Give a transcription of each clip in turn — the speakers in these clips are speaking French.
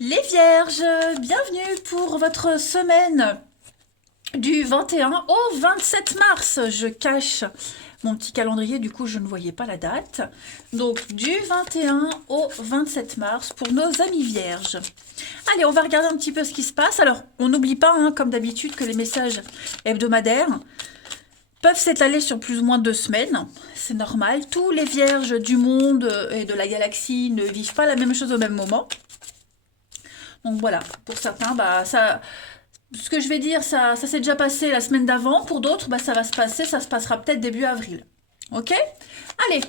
Les Vierges, bienvenue pour votre semaine du 21 au 27 mars. Je cache mon petit calendrier, du coup je ne voyais pas la date. Donc du 21 au 27 mars pour nos amis Vierges. Allez, on va regarder un petit peu ce qui se passe. Alors, on n'oublie pas, comme d'habitude, que les messages hebdomadaires peuvent s'étaler sur plus ou moins 2 semaines. C'est normal. Tous les Vierges du monde et de la galaxie ne vivent pas la même chose au même moment. Donc voilà, pour certains, ce que je vais dire, ça s'est déjà passé la semaine d'avant. Pour d'autres, ça se passera peut-être début avril. Ok? Allez,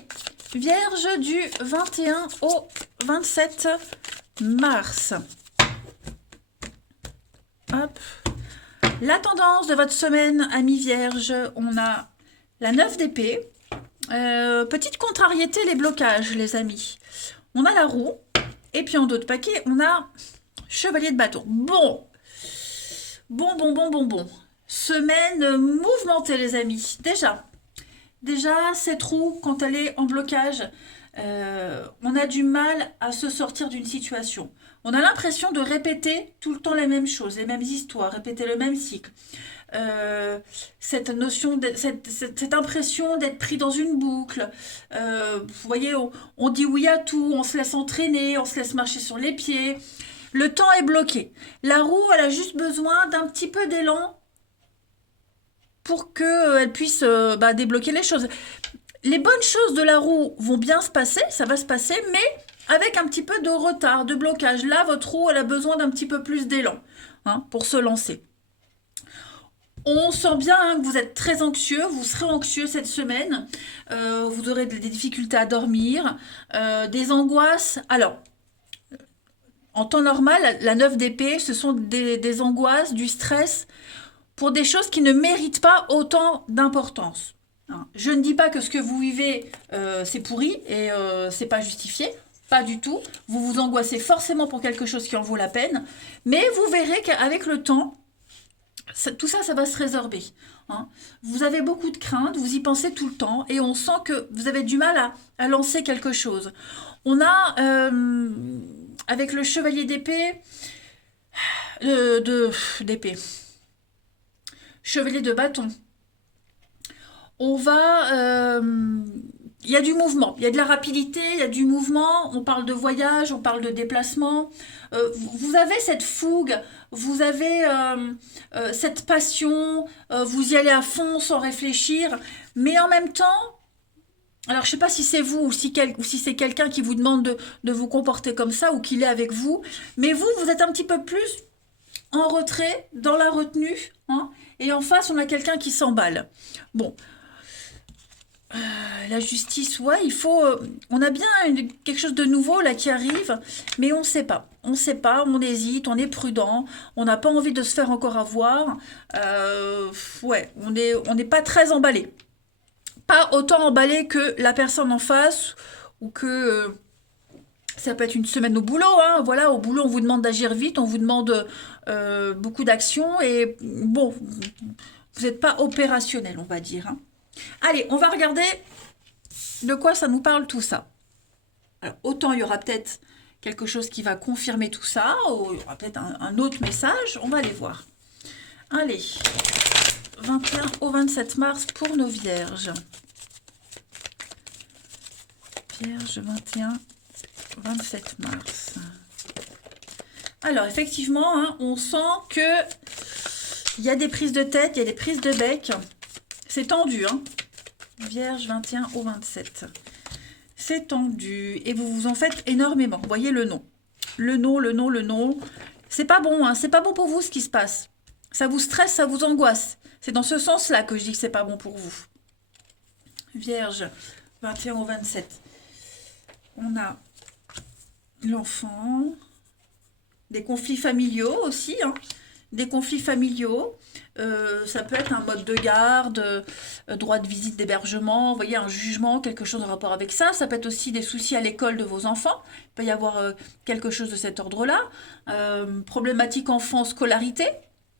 Vierge du 21 au 27 mars. Hop. La tendance de votre semaine, amis Vierge, on a la 9 d'épée. Petite contrariété, les blocages, les amis. On a la roue. Et puis en dos de paquet, on a Chevalier de bâton. Bon. Semaine mouvementée, les amis. Déjà, cette roue, quand elle est en blocage, on a du mal à se sortir d'une situation. On a l'impression de répéter tout le temps les mêmes choses, les mêmes histoires, répéter le même cycle. Cette notion, cette impression d'être pris dans une boucle. Vous voyez, on dit oui à tout, on se laisse entraîner, on se laisse marcher sur les pieds. Le temps est bloqué. La roue, elle a juste besoin d'un petit peu d'élan pour qu'elle puisse débloquer les choses. Les bonnes choses de la roue vont bien se passer, ça va se passer, mais avec un petit peu de retard, de blocage. Là, votre roue, elle a besoin d'un petit peu plus d'élan pour se lancer. On sent bien que vous êtes très anxieux, vous serez anxieux cette semaine, vous aurez des difficultés à dormir, des angoisses. Alors, en temps normal, la 9 d'épée, ce sont des angoisses, du stress pour des choses qui ne méritent pas autant d'importance. Je ne dis pas que ce que vous vivez, c'est pourri et c'est pas justifié. Pas du tout. Vous vous angoissez forcément pour quelque chose qui en vaut la peine. Mais vous verrez qu'avec le temps, tout ça, ça va se résorber. Vous avez beaucoup de craintes, vous y pensez tout le temps et on sent que vous avez du mal à lancer quelque chose. On a, avec le chevalier d'épée, d'épée, chevalier de bâton, on va... il y a du mouvement, il y a de la rapidité, il y a du mouvement, on parle de voyage, on parle de déplacement. Vous avez cette fougue, vous avez cette passion, vous y allez à fond sans réfléchir, mais en même temps, alors je ne sais pas si c'est vous ou si c'est quelqu'un qui vous demande de vous comporter comme ça ou qu'il est avec vous, mais vous êtes un petit peu plus en retrait, dans la retenue, et en face on a quelqu'un qui s'emballe. Bon, la justice, ouais, il faut. On a bien quelque chose de nouveau là qui arrive, mais on ne sait pas. On ne sait pas, on hésite, on est prudent, on n'a pas envie de se faire encore avoir. Ouais, on n'est pas très emballé. Pas autant emballé que la personne en face, ou que ça peut être une semaine au boulot. Voilà, au boulot, on vous demande d'agir vite, on vous demande beaucoup d'actions, et bon, vous n'êtes pas opérationnel, on va dire. Allez, on va regarder de quoi ça nous parle tout ça. Alors, autant il y aura peut-être quelque chose qui va confirmer tout ça, ou il y aura peut-être un autre message, on va aller voir. Allez, 21 au 27 mars pour nos vierges. Vierge, 21, 27 mars. Alors, effectivement, on sent que il y a des prises de tête, il y a des prises de bec. C'est tendu, Vierge 21 au 27. C'est tendu et vous vous en faites énormément. Vous voyez le nom. Le nom. C'est pas bon, c'est pas bon pour vous ce qui se passe. Ça vous stresse, ça vous angoisse. C'est dans ce sens-là que je dis que c'est pas bon pour vous. Vierge 21 au 27. On a l'enfant. Des conflits familiaux aussi, Des conflits familiaux, ça peut être un mode de garde, droit de visite, d'hébergement, vous voyez, un jugement, quelque chose en rapport avec ça. Ça peut être aussi des soucis à l'école de vos enfants. Il peut y avoir quelque chose de cet ordre-là. Problématique enfant, scolarité,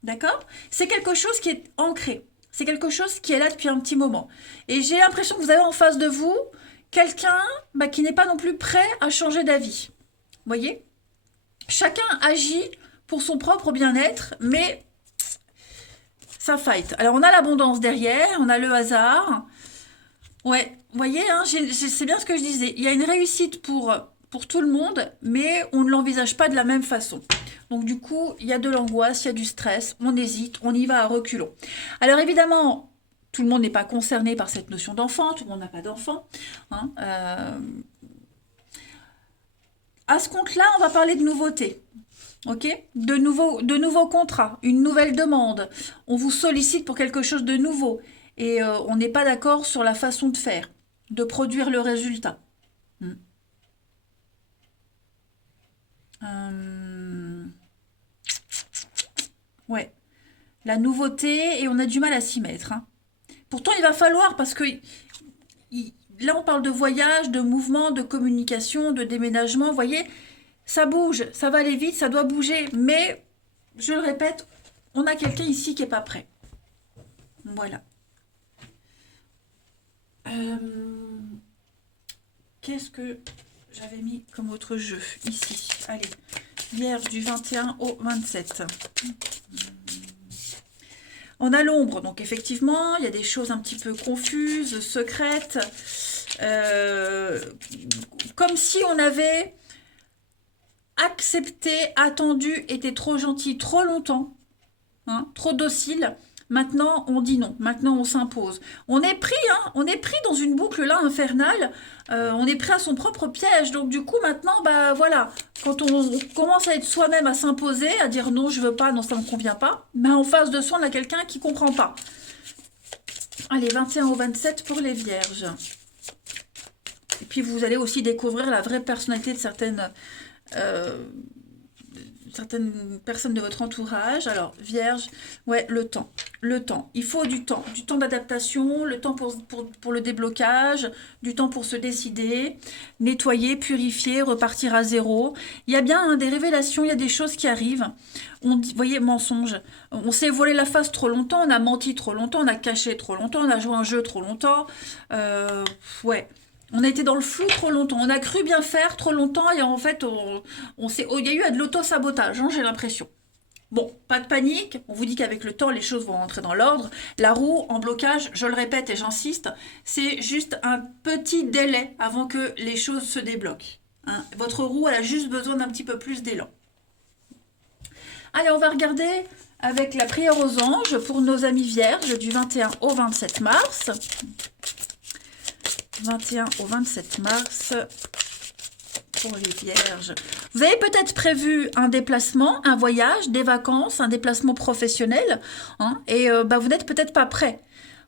d'accord? C'est quelque chose qui est ancré. C'est quelque chose qui est là depuis un petit moment. Et j'ai l'impression que vous avez en face de vous quelqu'un qui n'est pas non plus prêt à changer d'avis. Vous voyez? Chacun agit pour son propre bien-être, mais ça fight. Alors, on a l'abondance derrière, on a le hasard. Ouais, vous voyez, hein, c'est bien ce que je disais. Il y a une réussite pour tout le monde, mais on ne l'envisage pas de la même façon. Donc du coup, il y a de l'angoisse, il y a du stress, on hésite, on y va à reculons. Alors évidemment, tout le monde n'est pas concerné par cette notion d'enfant, tout le monde n'a pas d'enfant. Hein, à ce compte-là, on va parler de nouveautés. Ok, de nouveaux contrats, une nouvelle demande. On vous sollicite pour quelque chose de nouveau et on n'est pas d'accord sur la façon de faire, de produire le résultat. Hmm. Ouais, la nouveauté et on a du mal à s'y mettre. Hein. Pourtant, il va falloir parce que là, on parle de voyage, de mouvement, de communication, de déménagement. Vous voyez, ça bouge, ça va aller vite, ça doit bouger. Mais, je le répète, on a quelqu'un ici qui n'est pas prêt. Voilà. Qu'est-ce que j'avais mis comme autre jeu ici? Allez, Vierge du 21 au 27. On a l'ombre, donc effectivement, il y a des choses un petit peu confuses, secrètes, comme si on avait accepté, attendu, été trop gentil trop longtemps, hein, trop docile. Maintenant, on dit non. Maintenant, on s'impose. On est pris, hein, on est pris dans une boucle là infernale. On est pris à son propre piège. Donc du coup, maintenant, bah voilà, quand on commence à être soi-même, à s'imposer, à dire non, je veux pas, non, ça me convient pas, bah en face de soi, on a quelqu'un qui comprend pas. Allez, 21 au 27 pour les Vierges. Et puis vous allez aussi découvrir la vraie personnalité de certaines personnes de votre entourage. Alors, Vierge, ouais, le temps. Le temps. Il faut du temps d'adaptation, le temps pour le déblocage, du temps pour se décider, nettoyer, purifier, repartir à zéro. Il y a bien hein, des révélations, il y a des choses qui arrivent. On dit, voyez, mensonge. On s'est voilé la face trop longtemps, on a menti trop longtemps, on a caché trop longtemps, on a joué un jeu trop longtemps. Ouais. On a été dans le flou trop longtemps. On a cru bien faire trop longtemps et en fait, il y a eu de l'auto-sabotage, hein, j'ai l'impression. Bon, pas de panique. On vous dit qu'avec le temps, les choses vont rentrer dans l'ordre. La roue en blocage, je le répète et j'insiste, c'est juste un petit délai avant que les choses se débloquent. Hein. Votre roue, elle a juste besoin d'un petit peu plus d'élan. Allez, on va regarder avec la prière aux anges pour nos amis vierges du 21 au 27 mars. 21 au 27 mars pour les Vierges. Vous avez peut-être prévu un déplacement, un voyage, des vacances, un déplacement professionnel, hein, et vous n'êtes peut-être pas prêt.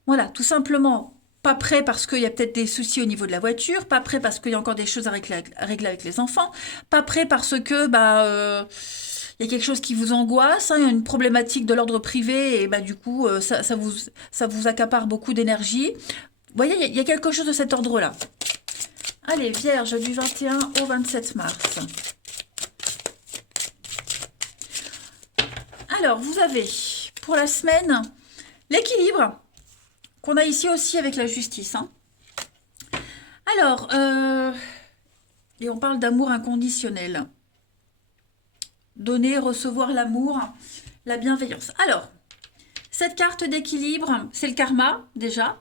Voilà, tout simplement, pas prêt parce qu'il y a peut-être des soucis au niveau de la voiture, pas prêt parce qu'il y a encore des choses à régler avec les enfants, pas prêt parce que il y a quelque chose qui vous angoisse, hein, il y a une problématique de l'ordre privé et du coup ça vous accapare beaucoup d'énergie. Vous voyez, il y a quelque chose de cet ordre-là. Allez, Vierge du 21 au 27 mars. Alors, vous avez pour la semaine l'équilibre qu'on a ici aussi avec la justice. Hein. Alors, et on parle d'amour inconditionnel. Donner, recevoir l'amour, la bienveillance. Alors, cette carte d'équilibre, c'est le karma déjà.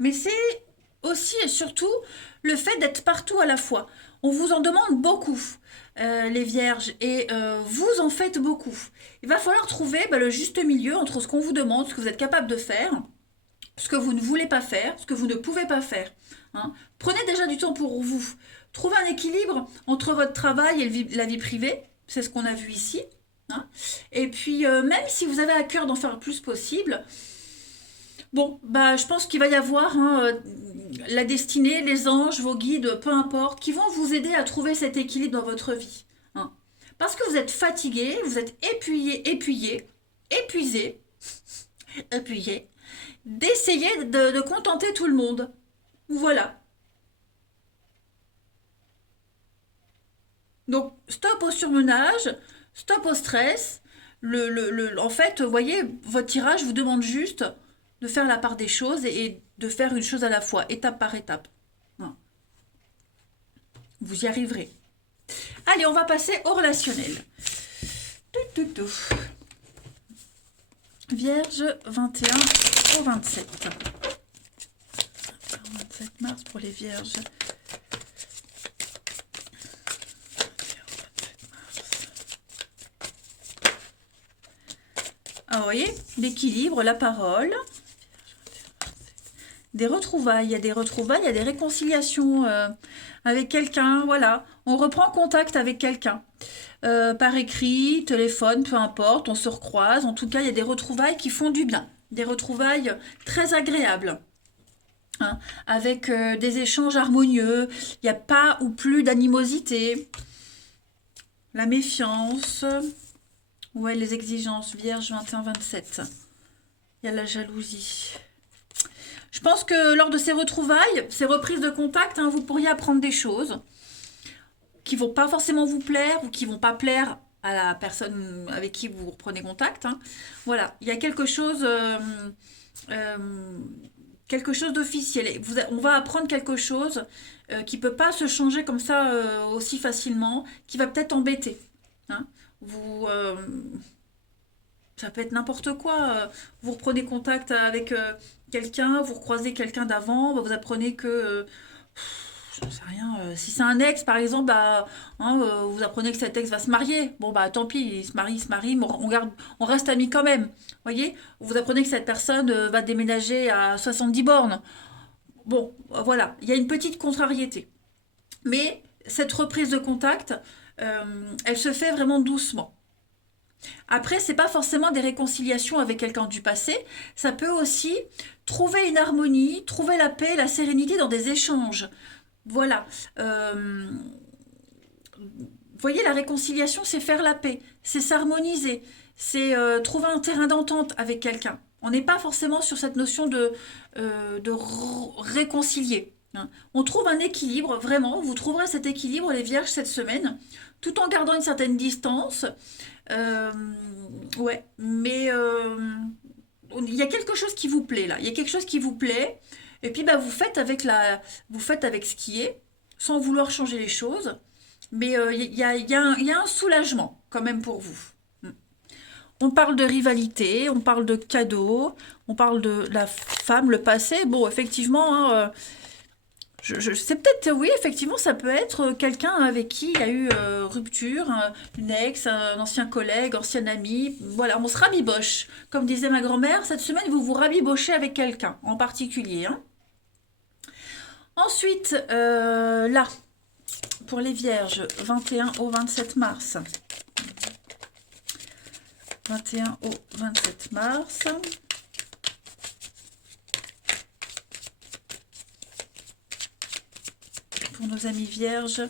Mais c'est aussi et surtout le fait d'être partout à la fois. On vous en demande beaucoup, les vierges, et vous en faites beaucoup. Il va falloir trouver le juste milieu entre ce qu'on vous demande, ce que vous êtes capable de faire, ce que vous ne voulez pas faire, ce que vous ne pouvez pas faire. Hein. Prenez déjà du temps pour vous. Trouvez un équilibre entre votre travail et la vie privée. C'est ce qu'on a vu ici. Hein. Et puis, même si vous avez à cœur d'en faire le plus possible, bon, je pense qu'il va y avoir la destinée, les anges, vos guides, peu importe, qui vont vous aider à trouver cet équilibre dans votre vie. Hein. Parce que vous êtes fatigué, vous êtes épuisé, d'essayer de contenter tout le monde. Voilà. Donc, stop au surmenage, stop au stress. En fait, vous voyez, votre tirage vous demande juste de faire la part des choses et de faire une chose à la fois, étape par étape. Vous y arriverez. Allez, on va passer au relationnel. Vierge 21 au 27. 27 mars pour les vierges. Ah, vous voyez, l'équilibre, la parole. Des retrouvailles, il y a des retrouvailles, il y a des réconciliations avec quelqu'un, voilà. On reprend contact avec quelqu'un. Par écrit, téléphone, peu importe, on se recroise. En tout cas, il y a des retrouvailles qui font du bien. Des retrouvailles très agréables. Hein, avec des échanges harmonieux. Il n'y a pas ou plus d'animosité. La méfiance. Ouais, les exigences. Vierge 21-27. Il y a la jalousie. Je pense que lors de ces retrouvailles, ces reprises de contact, hein, vous pourriez apprendre des choses qui vont pas forcément vous plaire ou qui vont pas plaire à la personne avec qui vous reprenez contact. Hein. Voilà, il y a quelque chose d'officiel. On va apprendre quelque chose qui peut pas se changer comme ça aussi facilement, qui va peut-être embêter. Hein. Ça peut être n'importe quoi. Vous reprenez contact avec quelqu'un, vous recroisez quelqu'un d'avant, vous apprenez que, j'en sais rien, si c'est un ex par exemple, vous apprenez que cet ex va se marier. Bon bah tant pis, il se marie, mais on reste amis quand même. Voyez, vous apprenez que cette personne va déménager à 70 bornes. Bon, voilà, il y a une petite contrariété. Mais cette reprise de contact, elle se fait vraiment doucement. Après, c'est pas forcément des réconciliations avec quelqu'un du passé, ça peut aussi trouver une harmonie, trouver la paix, la sérénité dans des échanges. Voilà. Vous voyez, la réconciliation, c'est faire la paix, c'est s'harmoniser, c'est trouver un terrain d'entente avec quelqu'un. On n'est pas forcément sur cette notion de réconcilier. Hein. On trouve un équilibre, vraiment, vous trouverez cet équilibre, les vierges, cette semaine, tout en gardant une certaine distance. Euh, ouais, mais il y a quelque chose qui vous plaît là. Il y a quelque chose qui vous plaît. Et puis bah, vous faites avec ce qui est, sans vouloir changer les choses. Mais il y a un soulagement quand même pour vous. On parle de rivalité, on parle de cadeaux, on parle de la femme, le passé. Bon, effectivement, hein, c'est peut-être, oui, effectivement, ça peut être quelqu'un avec qui il y a eu rupture, une ex, un ancien collègue, ancien ami. Voilà, on se rabiboche. Comme disait ma grand-mère, cette semaine, vous vous rabibochez avec quelqu'un en particulier. Hein. Ensuite, là, pour les vierges, 21 au 27 mars. 21 au 27 mars. Pour nos amis vierges.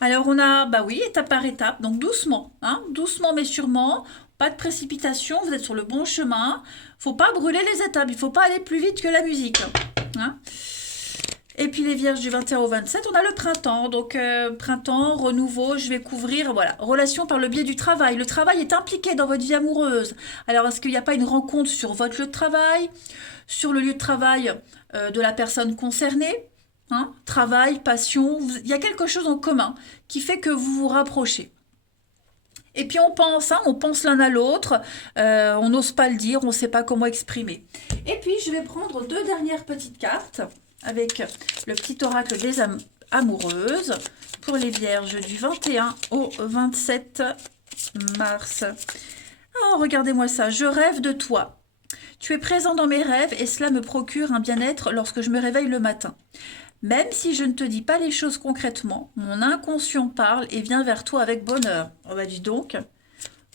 Alors on a, bah oui, étape par étape, donc doucement, hein, doucement mais sûrement, pas de précipitation, vous êtes sur le bon chemin, faut pas brûler les étapes, il faut pas aller plus vite que la musique. Hein. Et puis les vierges du 21 au 27, on a le printemps, donc printemps, renouveau, je vais couvrir, voilà, relation par le biais du travail. Le travail est impliqué dans votre vie amoureuse. Alors est-ce qu'il n'y a pas une rencontre sur votre lieu de travail, sur le lieu de travail de la personne concernée? Hein, travail, passion, il y a quelque chose en commun qui fait que vous vous rapprochez. Et puis on pense l'un à l'autre, on n'ose pas le dire, on ne sait pas comment exprimer. Et puis je vais prendre deux dernières petites cartes avec le petit oracle des amoureuses pour les vierges du 21 au 27 mars. Oh, regardez-moi ça, je rêve de toi. Tu es présent dans mes rêves et cela me procure un bien-être lorsque je me réveille le matin. Même si je ne te dis pas les choses concrètement, mon inconscient parle et vient vers toi avec bonheur. On va dire donc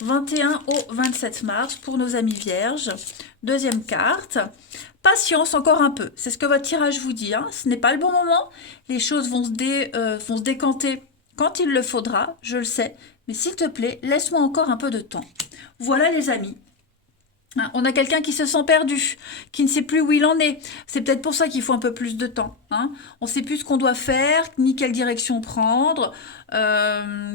21 au 27 mars pour nos amis vierges. Deuxième carte. Patience encore un peu. C'est ce que votre tirage vous dit. Hein. Ce n'est pas le bon moment. Les choses vont se décanter quand il le faudra. Je le sais. Mais s'il te plaît, laisse-moi encore un peu de temps. Voilà les amis. On a quelqu'un qui se sent perdu, qui ne sait plus où il en est. C'est peut-être pour ça qu'il faut un peu plus de temps. Hein. On ne sait plus ce qu'on doit faire, ni quelle direction prendre.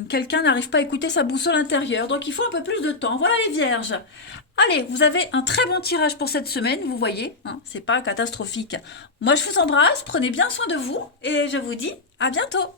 Quelqu'un n'arrive pas à écouter sa boussole intérieure. Donc il faut un peu plus de temps. Voilà les vierges. Allez, vous avez un très bon tirage pour cette semaine, vous voyez. Hein, c'est pas catastrophique. Moi, je vous embrasse, prenez bien soin de vous et je vous dis à bientôt.